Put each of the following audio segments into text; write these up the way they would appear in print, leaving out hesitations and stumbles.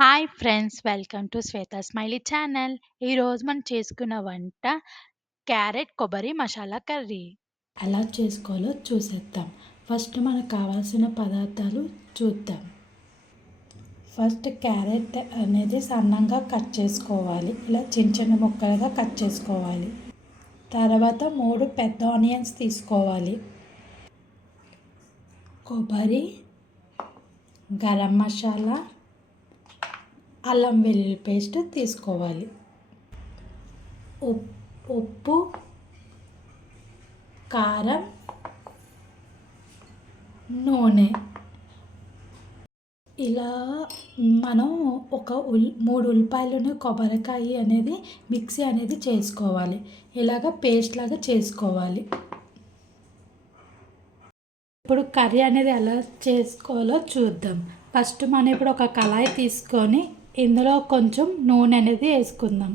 Hi friends, welcome to Shweta smiley channel. ఈరోజు మనం చేసుకున్న వంట క్యారెట్ కొబ్బరి మసాలా కర్రీ. ఎలా చేసుకోవాలో చూసేద్దాం. ఫస్ట్ మనకు కావాల్సిన పదార్థాలు చూద్దాం. ఫస్ట్ క్యారెట్ అనేది సన్నంగా కట్ చేసుకోవాలి. ఇలా చిన్న చిన్న ముక్కలుగా కట్ చేసుకోవాలి. తర్వాత 3 పెద్ద ఆనియన్స్ తీసుకోవాలి. కొబ్బరి, గరం మసాలా, అల్లం వెల్లుల్లి పేస్ట్ తీసుకోవాలి. ఉప్పు, కారం, నూనె. ఇలా మనం ఒక 3 ఉల్లిపాయలను కొబ్బరికాయ అనేది మిక్సీ అనేది చేసుకోవాలి. ఇలాగ పేస్ట్ లాగా చేసుకోవాలి. ఇప్పుడు కర్రీ అనేది ఎలా చేసుకోవాలో చూద్దాం. ఫస్ట్ మనం ఇప్పుడు ఒక కళాయి తీసుకొని ఇందులో కొంచెం నూనె అనేది వేసుకుందాం.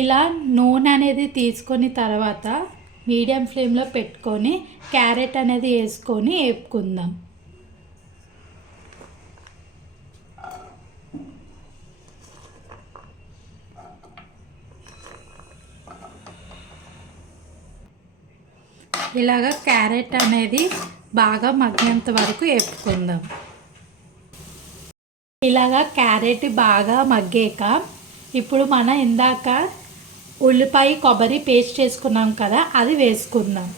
ఇలా నూనె అనేది తీసుకొని తర్వాత మీడియం ఫ్లేమ్లో పెట్టుకొని క్యారెట్ అనేది వేసుకొని వేపుకుందాం. ఇలాగ క్యారెట్ అనేది బాగా మగ్గేంత వరకు వేపుకుందాం. ఇలాగా క్యారెట్ బాగా మగ్గాక ఇప్పుడు మనం ఇందాక ఉల్లిపాయ కొబ్బరి పేస్ట్ చేసుకున్నాం కదా, అది వేసుకుందాం.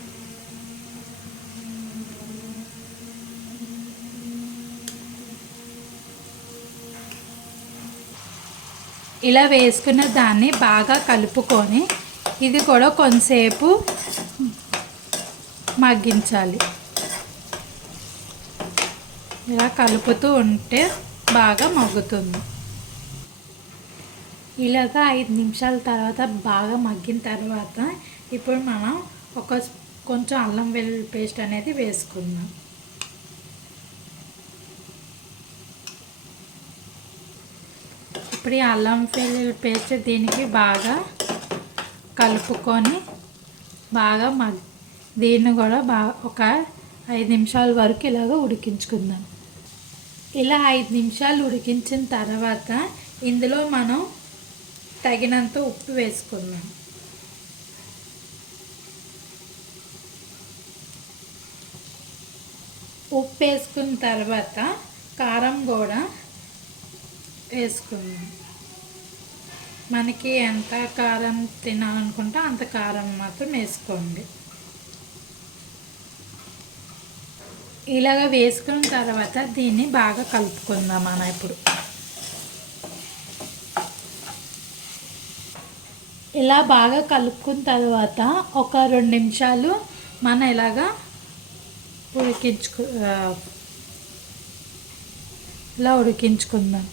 ఇలా వేసుకున్న దాన్ని బాగా కలుపుకొని ఇది కూడా కొంతసేపు మగ్గించాలి. ఇలా కలుపుతూ ఉంటే బాగా మగ్గుతుంది. ఇలాగ 5 నిమిషాల తర్వాత బాగా మగ్గిన తర్వాత ఇప్పుడు మనం కొంచెం అల్లం వెల్లుల్లి పేస్ట్ అనేది వేసుకుందాం. ఇప్పుడు ఈ అల్లం వెల్లుల్లి పేస్ట్ దీనికి బాగా కలుపుకొని బాగా దీన్ని కూడా ఒక 5 నిమిషాల వరకు ఇలాగ ఉడికించుకుందాం. ఇలా 5 నిమిషాలు ఉడికించిన తర్వాత ఇందులో మనం తగినంత ఉప్పు వేసుకుందాం. ఉప్పు వేసుకున్న తర్వాత కారం కూడా వేసుకుందాం. మనకి ఎంత కారం తినాలనుకుంటే అంత కారం మాత్రం వేసుకోండి. ఇలాగ వేసుకున్న తర్వాత దీన్ని బాగా కలుపుకుందాం. మనం ఇప్పుడు ఇలా బాగా కలుపుకున్న తర్వాత ఒక 2 నిమిషాలు మనం ఇలాగా ఉడికించుకుందాం.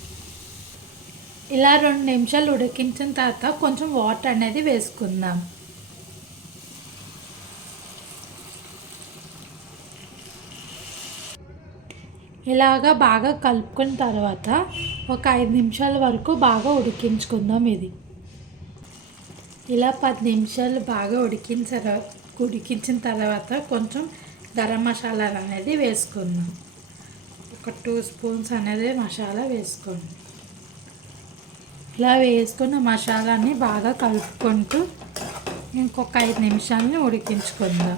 ఇలా 2 నిమిషాలు ఉడికించిన తర్వాత కొంచెం వాటర్ అనేది వేసుకుందాం. ఇలాగా బాగా కలుపుకున్న తర్వాత ఒక 5 నిమిషాల వరకు బాగా ఉడికించుకుందాం. ఇలా 10 నిమిషాలు బాగా ఉడికించిన తర్వాత కొంచెం గరం మసాలా అనేది వేసుకుందాం. ఒక 2 స్పూన్స్ అనేది మసాలా వేసుకోండి. ఇలా వేసుకున్న మసాలాని బాగా కలుపుకుంటూ ఇంకొక 5 నిమిషాలని ఉడికించుకుందాం.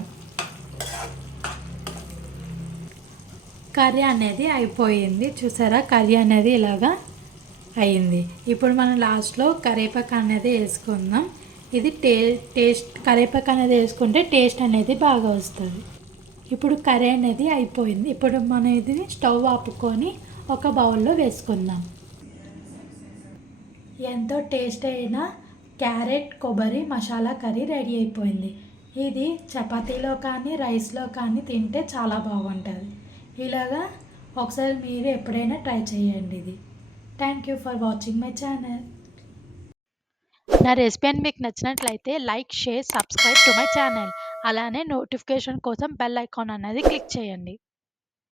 కర్రీ అనేది అయిపోయింది. చూసారా, కర్రీ అనేది ఇలాగా అయింది. ఇప్పుడు మనం లాస్ట్లో కరివేపాకు అనేది వేసుకుందాం. ఇది టేస్ట్ కరివేపాకు అనేది వేసుకుంటే టేస్ట్ అనేది బాగా వస్తుంది. ఇప్పుడు కర్రీ అనేది అయిపోయింది. ఇప్పుడు మనం ఇది స్టవ్ ఆపుకొని ఒక బౌల్లో వేసుకుందాం. ఎంతో టేస్ట్ అయిన క్యారెట్ కొబ్బరి మసాలా కర్రీ రెడీ అయిపోయింది. ఇది చపాతీలో కానీ రైస్లో కానీ తింటే చాలా బాగుంటుంది. ఇలాగా ఒకసారి మీరు ఎప్పుడైనా ట్రై చేయండి. ఇది thank you for watching my channel. నా రెసిపీ అని మీకు నచ్చినట్లయితే like, share, subscribe to my channel. అలానే నోటిఫికేషన్ కోసం బెల్ ఐకాన్ అనేది క్లిక్ చేయండి.